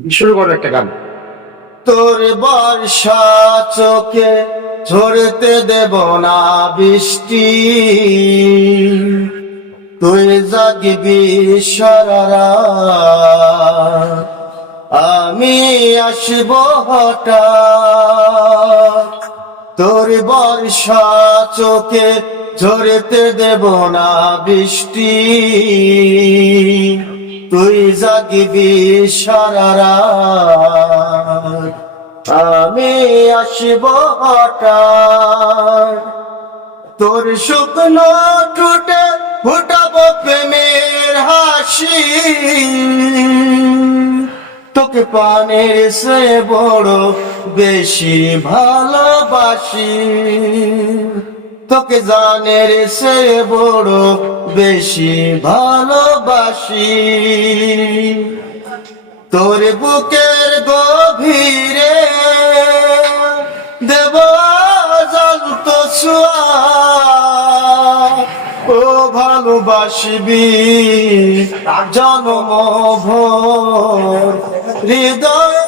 শুরু করো একটা গান। তোর বর্ষা চোখে ঝরতে দেব না বৃষ্টি, তুই জাগবি সারা, আমি আসব হঠাৎ। তোর বর্ষা চোখে ঝরতে দেব না বৃষ্টি, তুই জাগবি সারা রাত, আমি আসব হঠাৎ। তোর শুকনো ঠোঁটে ফুটাবো প্রেমের হাসি, তোকে পানের সে বড় বেশি ভালোবাসি, তোকে জানের সে বড় বেশি ভালোবাসি। তোর বুকের গভীরে দেব জ্বলন্ত ছোঁয়া, ও ভালোবাসবি জনম ভোর, হৃদয়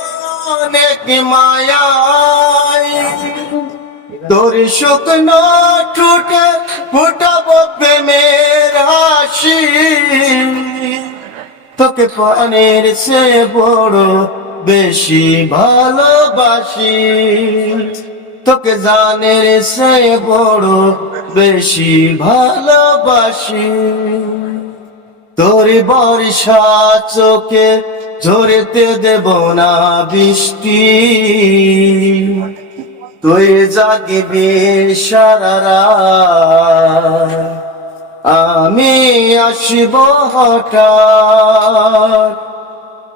অনেক মায়ায়। তোর শুকনো ঠোঁটে ফুটাবো প্রেমের হাসি, তোকে প্রাণের সে বড় বেশি ভালোবাসি, তোকে জানের সে বড় বেশি ভালোবাসি। তোর বর্ষা চোখে ঝরতে দেব না বৃষ্টি, তুই জাগবি সারা রাত, আমি আসব হঠাৎ।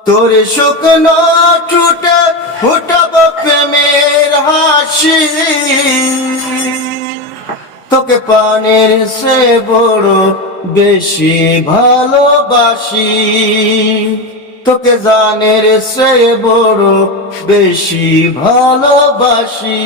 তোর শুকনো ঠোঁটে ফুটাবো প্রেমের হাসি, তোকে পানের সে বড় বেশি ভালোবাসি, তোকে জানের সে বড় বেশি ভালোবাসি।